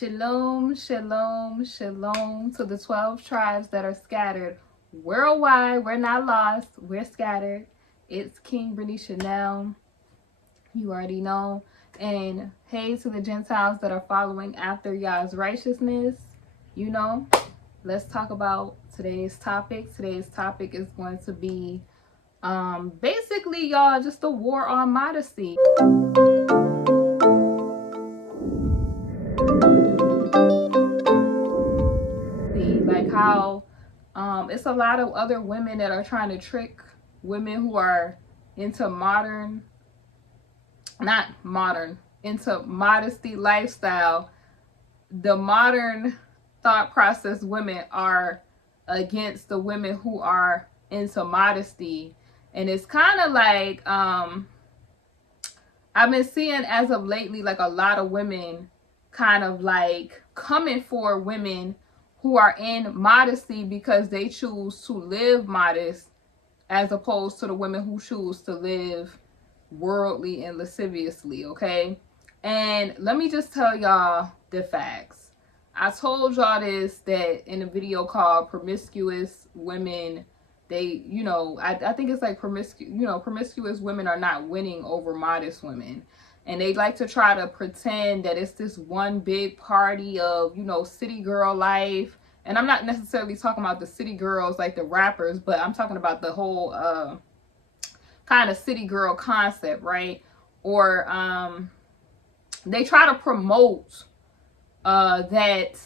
Shalom, shalom, shalom to the 12 tribes that are scattered worldwide. We're not lost. We're scattered. It's King Brittany Chanel. You already know. And hey to the Gentiles that are following after Yah's righteousness. You know, let's talk about today's topic. Today's topic is going to be basically, y'all, just the war on modesty. Like how it's a lot of other women that are trying to trick women who are into into modesty lifestyle. The modern thought process women are against the women who are into modesty. And it's kind of like I've been seeing as of lately, like a lot of women kind of like coming for women who are in modesty because they choose to live modest, as opposed to the women who choose to live worldly and lasciviously. Okay, and let me just tell y'all the facts. I told y'all this that in a video called Promiscuous Women, they, I think it's like promiscuous women are not winning over modest women. And they like to try to pretend that it's this one big party of, city girl life. And I'm not necessarily talking about the city girls like the rappers, but I'm talking about the whole kind of city girl concept, right? Or they try to promote that,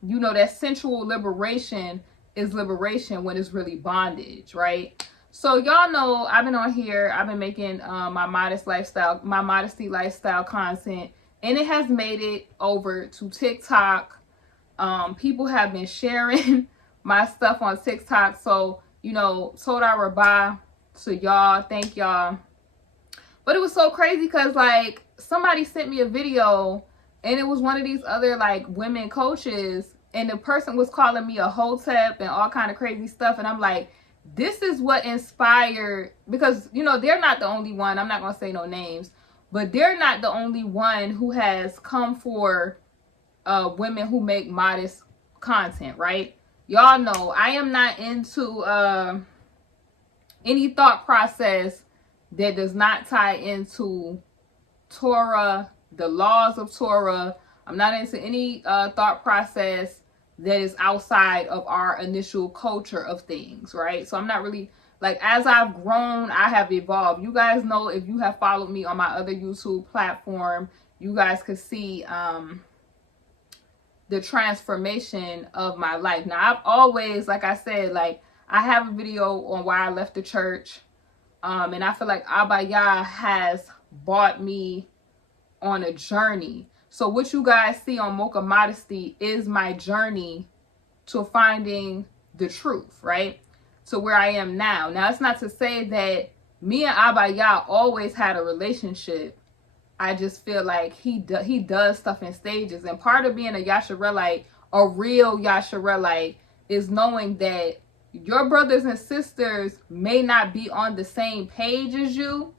that sensual liberation is liberation when it's really bondage, right? So y'all know I've been on here, I've been making my modesty lifestyle content, and it has made it over to TikTok. People have been sharing my stuff on TikTok. So, Toda Rabah to y'all, thank y'all. But it was so crazy because like somebody sent me a video and it was one of these other like women coaches, and the person was calling me a hotep and all kind of crazy stuff. And I'm like, this is what inspired, because they're not the only one. I'm not gonna say no names, but they're not the only one who has come for women who make modest content, right? Y'all know I am not into any thought process that does not tie into Torah, the laws of Torah. I'm not into any thought process that is outside of our initial culture of things, right? So I'm not really, like, as I've grown, I have evolved. You guys know, if you have followed me on my other YouTube platform, you guys could see the transformation of my life. Now, I've always, like I said, like, I have a video on why I left the church. And I feel like Abba Yah has brought me on a journey. So what you guys see on Mocha Modesty is my journey to finding the truth, right? To where I am now. Now, it's not to say that me and Abba Yah always had a relationship. I just feel like he does stuff in stages. And part of being a Yasharelite, a real Yasharelite, is knowing that your brothers and sisters may not be on the same page as you,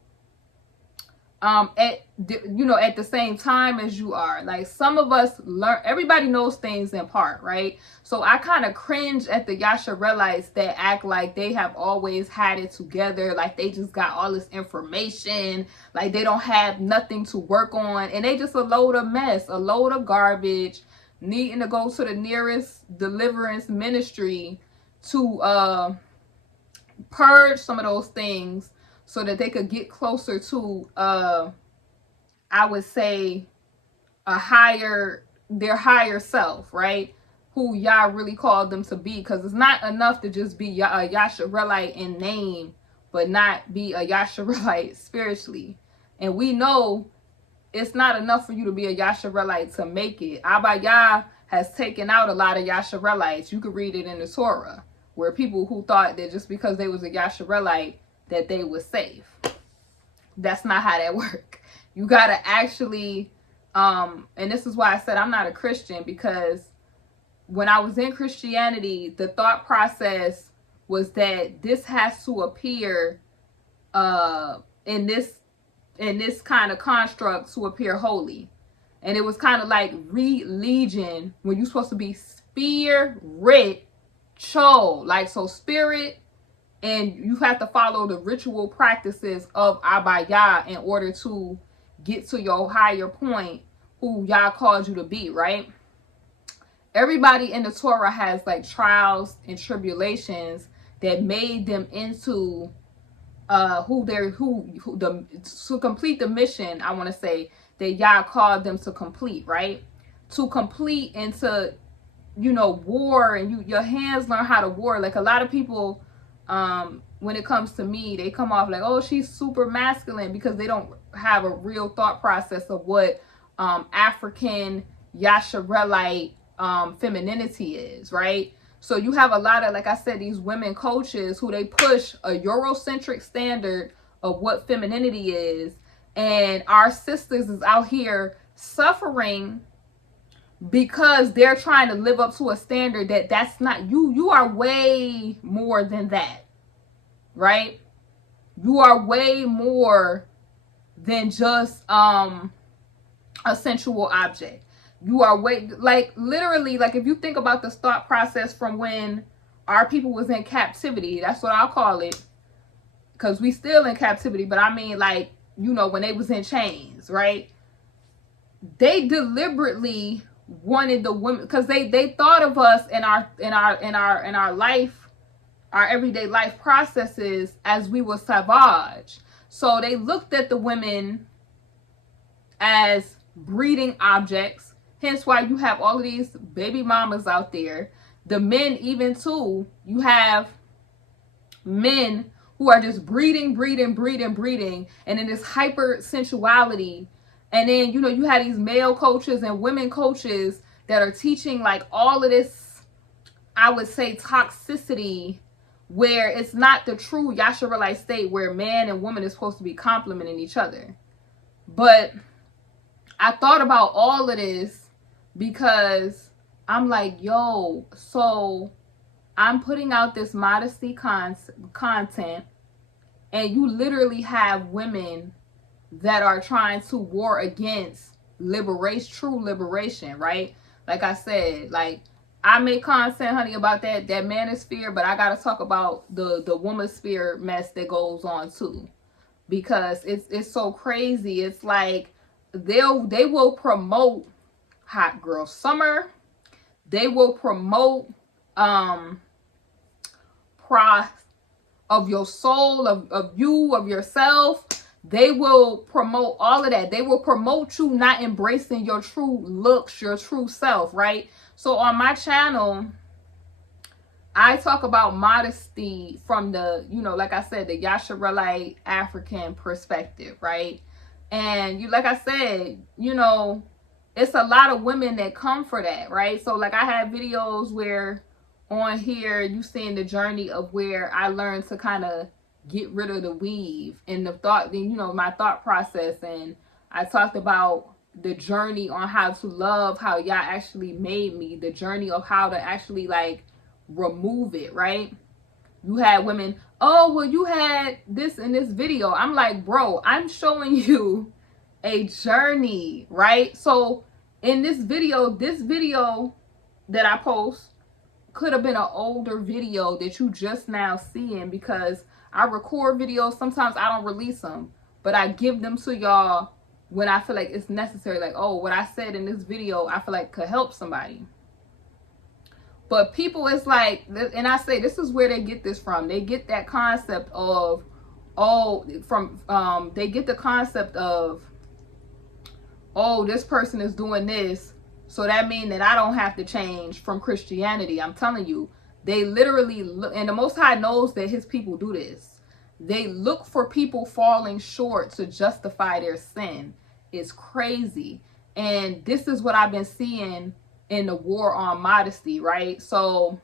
at the same time as you are. Like, some of us learn, everybody knows things in part, right? So I kind of cringe at the Yasharelites that act like they have always had it together, like they just got all this information, like they don't have nothing to work on, and they just a load of mess, a load of garbage, needing to go to the nearest deliverance ministry to purge some of those things so that they could get closer to I would say their higher self, right? Who Yah really called them to be. Because it's not enough to just be a Yasharelite in name, but not be a Yasharelite spiritually. And we know it's not enough for you to be a Yasharelite to make it. Abba Yah has taken out a lot of Yasharelites. You could read it in the Torah, where people who thought that just because they was a Yasharelite that they was safe. That's not how that works. You gotta actually, and this is why I said I'm not a Christian, because when I was in Christianity, the thought process was that this has to appear in this kind of construct to appear holy. And it was kind of like religion when you're supposed to be spiritual. Like, so spirit, and you have to follow the ritual practices of Abaya in order to get to your higher point, who Yah called you to be, right? Everybody in the Torah has like trials and tribulations that made them into to complete the mission, I want to say, that Yah called them to complete, right? To complete and to, war, and your hands learn how to war. Like, a lot of people, when it comes to me, they come off like, oh, she's super masculine, because they don't have a real thought process of what African Yasharelite femininity is, right? So you have a lot of, like I said, these women coaches who they push a Eurocentric standard of what femininity is. And our sisters is out here suffering because they're trying to live up to a standard that's not you. You are way more than that, right? You are way more than just a sensual object. You are way, like, literally, like, if you think about the thought process from when our people was in captivity, that's what I'll call it, because we still in captivity, but I mean, like, when they was in chains, right? They deliberately wanted the women, because they thought of us in our life, our everyday life processes, as we were savage. So they looked at the women as breeding objects. Hence why you have all of these baby mamas out there. The men, even too, you have men who are just breeding, and in this hyper sensuality. And then, you have these male coaches and women coaches that are teaching like all of this, I would say, toxicity, where it's not the true Yasharelite state where man and woman is supposed to be complementing each other. But I thought about all of this because I'm like, yo, so I'm putting out this modesty content, and you literally have women that are trying to war against true liberation, right? Like I said, like, I make content, honey, about that manosphere, but I gotta talk about the woman-sphere mess that goes on too, because it's so crazy. It's like they will promote hot girl summer. They will promote pride of your soul, of you, of yourself. They will promote all of that. They will promote you not embracing your true looks, your true self, right? So on my channel, I talk about modesty from the, like I said, the Yasharelite African perspective, right? And like I said, it's a lot of women that come for that, right? So like I have videos where on here you seeing the journey of where I learned to kind of get rid of the weave and the thought, my thought process. And I talked about the journey on how to love, how Yah actually made me, the journey of how to actually like remove it, right? You had women, oh, well, you had this in this video. I'm like, bro, I'm showing you a journey, right? So in this video that I post could have been an older video that you just now seeing, because I record videos. Sometimes I don't release them, but I give them to y'all when I feel like it's necessary. Like, oh, what I said in this video, I feel like could help somebody. But people, it's like, and I say this is where they get this from. They get that concept of, they get the concept of, oh, this person is doing this, so that means that I don't have to change from Christianity. I'm telling you, they literally look, and the Most High knows that his people do this. They look for people falling short to justify their sin. It's crazy. And this is what I've been seeing in the war on modesty, right? So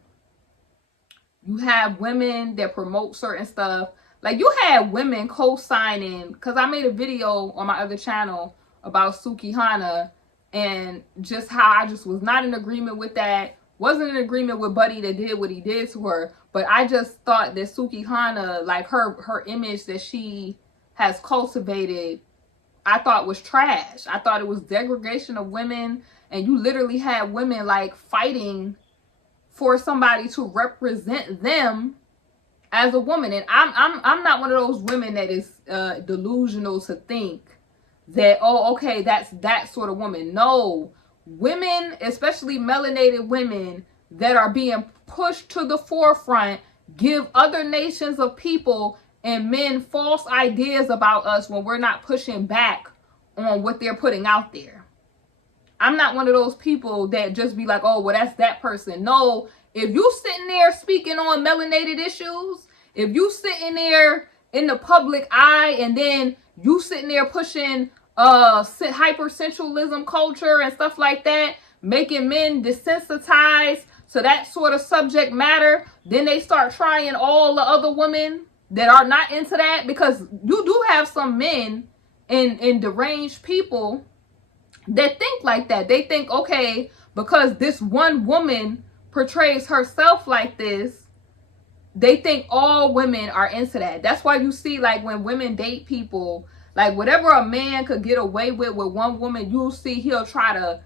you have women that promote certain stuff. Like, you had women co-signing, because I made a video on my other channel about Suki Hana, and just how I just was not in agreement with that. Wasn't in agreement with Buddy that did what he did to her. But I just thought that Suki Hana, like her image that she has cultivated I thought was trash. I thought it was degradation of women, and you literally had women like fighting for somebody to represent them as a woman. And I'm not one of those women that is delusional to think that, oh, okay, that's that sort of woman. No, women, especially melanated women that are being pushed to the forefront, give other nations of people and men false ideas about us when we're not pushing back on what they're putting out there. I'm not one of those people that just be like, oh, well, that's that person. No, if you sitting there speaking on melanated issues, if you sitting there in the public eye and then you sitting there pushing hypersensualism culture and stuff like that, making men desensitized to that sort of subject matter, then they start trying all the other women that are not into that, because you do have some men and deranged people that think like that. They think, okay, because this one woman portrays herself like this, they think all women are into that. That's why you see, like, when women date people, like, whatever a man could get away with one woman, you'll see he'll try to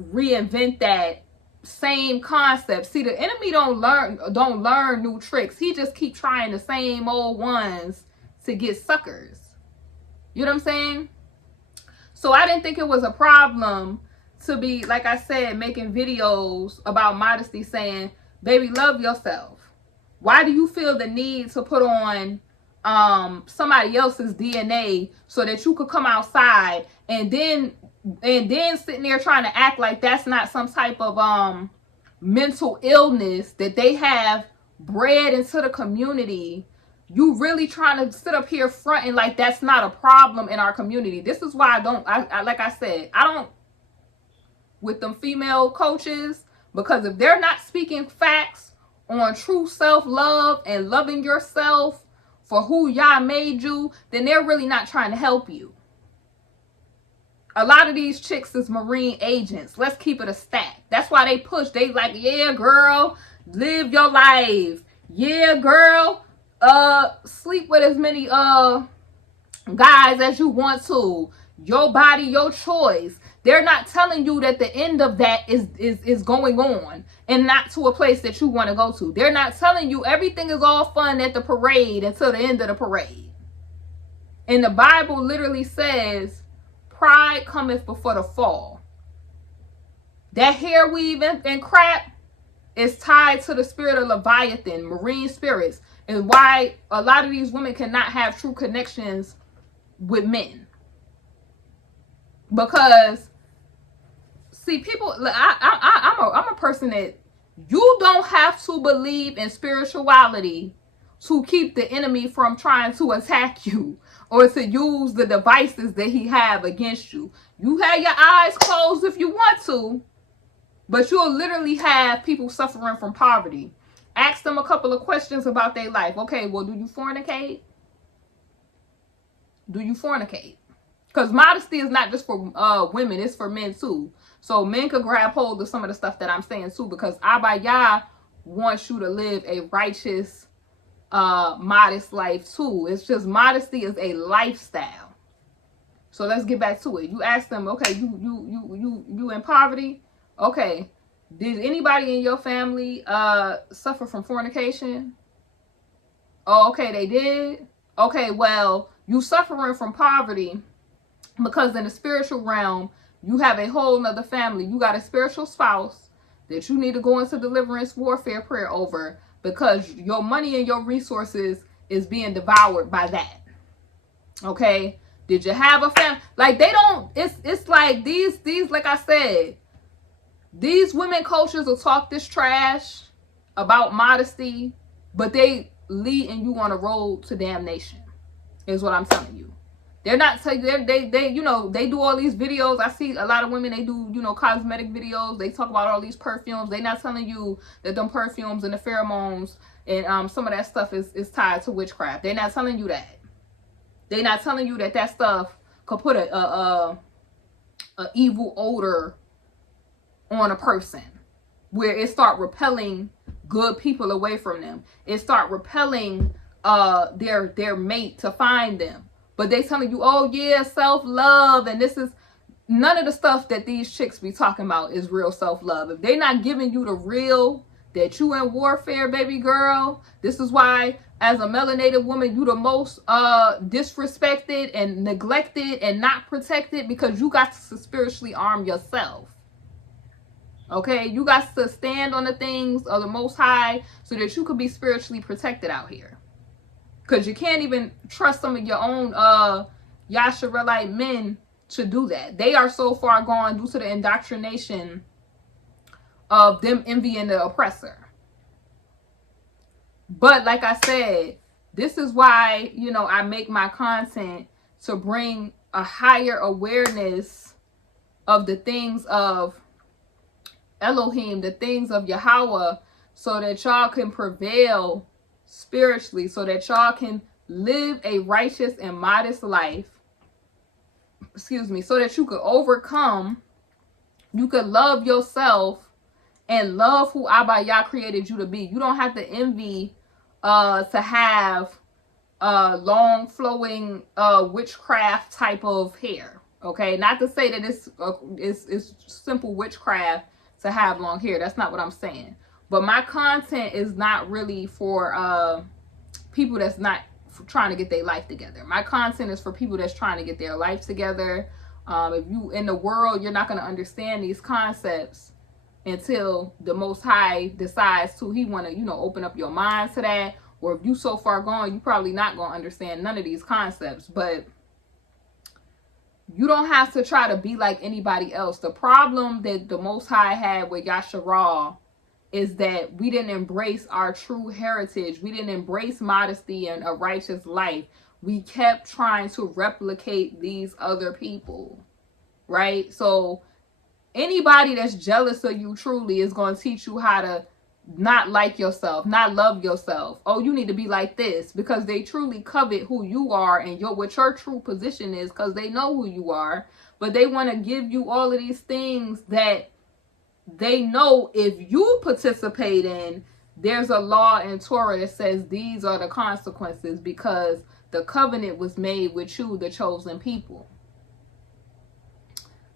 reinvent that same concept. See, the enemy don't learn new tricks. He just keep trying the same old ones to get suckers. You know what I'm saying? So I didn't think it was a problem to be, like I said, making videos about modesty, saying, baby, love yourself. Why do you feel the need to put on somebody else's DNA so that you could come outside and then sitting there trying to act like that's not some type of mental illness that they have bred into the community? You really trying to sit up here fronting like that's not a problem in our community. This is why I like I said, I don't with them female coaches, because if they're not speaking facts on true self-love and loving yourself for who Yah made you, then they're really not trying to help you. A lot of these chicks is Marine agents. Let's keep it a stack. That's why they push. They like, yeah, girl, live your life. Yeah, girl, sleep with as many guys as you want to. Your body, your choice. They're not telling you that the end of that is going on and not to a place that you want to go to. They're not telling you everything is all fun at the parade until the end of the parade. And the Bible literally says, pride cometh before the fall. That hair weave and crap is tied to the spirit of Leviathan, marine spirits, and why a lot of these women cannot have true connections with men. Because, see, people, I'm a person that you don't have to believe in spirituality to keep the enemy from trying to attack you or to use the devices that he have against you. You have your eyes closed if you want to, but you'll literally have people suffering from poverty. Ask them a couple of questions about their life. Okay, well, do you fornicate? Do you fornicate? Because modesty is not just for women, it's for men too. So men could grab hold of some of the stuff that I'm saying too, because Abba Yah wants you to live a righteous, modest life too. It's just modesty is a lifestyle. So let's get back to it. You ask them, okay, you in poverty? Okay. Did anybody in your family suffer from fornication? Oh, okay, they did. Okay, well, you suffering from poverty because in the spiritual realm, you have a whole nother family. You got a spiritual spouse that you need to go into deliverance warfare prayer over, because your money and your resources is being devoured by that. Okay? Did you have a family? Like, they don't, it's like these, like I said, these women coaches will talk this trash about modesty, but they leading you on a road to damnation, is what I'm telling you. They're not telling you, they you know, they do all these videos. I see a lot of women, they do, you know, cosmetic videos. They talk about all these perfumes. They're not telling you that them perfumes and the pheromones and some of that stuff is tied to witchcraft. They're not telling you that. They're not telling you that that stuff could put a evil odor on a person where it start repelling good people away from them. It start repelling their mate to find them. But they telling you, oh yeah, self-love, and this is none of the stuff that these chicks be talking about is real self-love. If they not giving you the real, that you in warfare, baby girl, this is why as a melanated woman, you the most disrespected and neglected and not protected, because you got to spiritually arm yourself. Okay, you got to stand on the things of the Most High so that you could be spiritually protected out here. Because you can't even trust some of your own Yasharelite men to do that. They are so far gone due to the indoctrination of them envying the oppressor. But like I said, this is why, you know, I make my content to bring a higher awareness of the things of Elohim, the things of Yahweh, so that y'all can prevail spiritually, so that y'all can live a righteous and modest life. Excuse me, so that you could overcome, you could love yourself and love who Abba Yah created you to be. You don't have to envy to have long flowing witchcraft type of hair. Okay, not to say that it's simple witchcraft to have long hair. That's not what I'm saying. But my content is not really for people that's not trying to get their life together. My content is for people that's trying to get their life together. If you in the world, you're not going to understand these concepts until the Most High decides to, he want to, you know, open up your mind to that. Or if you so far gone, you probably not going to understand none of these concepts. But you don't have to try to be like anybody else. The problem that the Most High had with Yasharal is that we didn't embrace our true heritage. We didn't embrace modesty and a righteous life. We kept trying to replicate these other people, right? So anybody that's jealous of you truly is going to teach you how to not like yourself, not love yourself. Oh, you need to be like this, because they truly covet who you are and what your true position is, because they know who you are. But they want to give you all of these things that they know if you participate in, there's a law in Torah that says these are the consequences, because the covenant was made with you, the chosen people.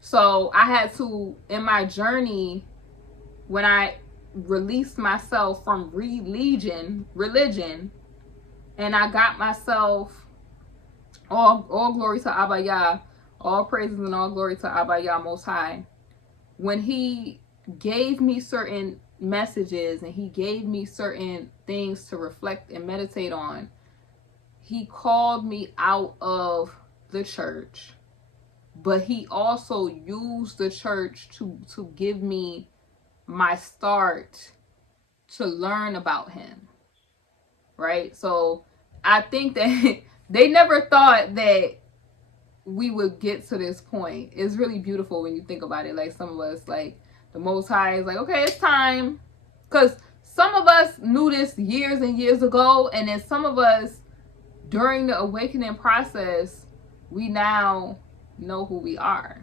So I had to, in my journey, when I released myself from religion, and I got myself, all glory to Abba Yah, all praises and all glory to Abba Yah Most High. When he gave me certain messages and he gave me certain things to reflect and meditate on, he called me out of the church, but he also used the church to give me my start to learn about him, right? So I think that they never thought that we would get to this point. It's really beautiful when you think about it. Like, some of us, like, the Most High is like, okay, it's time. Because some of us knew this years and years ago, and then some of us, during the awakening process, we now know who we are.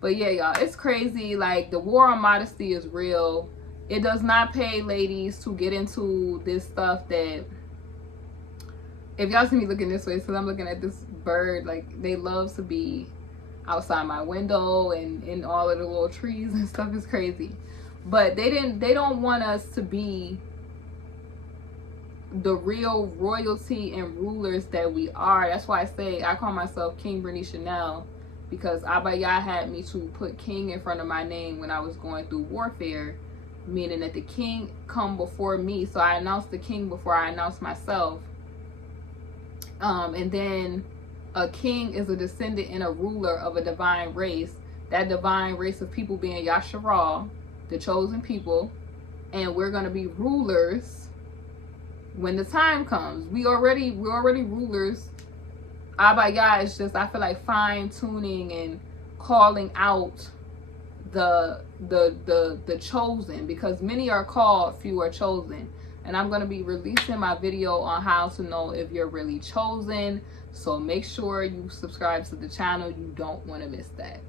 But yeah, y'all, it's crazy. Like, the war on modesty is real. It does not pay ladies to get into this stuff that, if y'all see me looking this way, because I'm looking at this bird, like, they love to be outside my window and in all of the little trees and stuff. Is crazy. But they don't want us to be the real royalty and rulers that we are. That's why I say I call myself King Bernice Chanel, because Abba Yah had me to put king in front of my name when I was going through warfare, meaning that the king come before me. So I announced the king before I announced myself. And then a king is a descendant and a ruler of a divine race. That divine race of people being Yasharal, the chosen people, and we're going to be rulers when the time comes. We're already rulers. Abba Yah is just, I feel like, fine-tuning and calling out the chosen, because many are called, few are chosen. And I'm going to be releasing my video on how to know if you're really chosen. So make sure you subscribe to the channel. You don't want to miss that.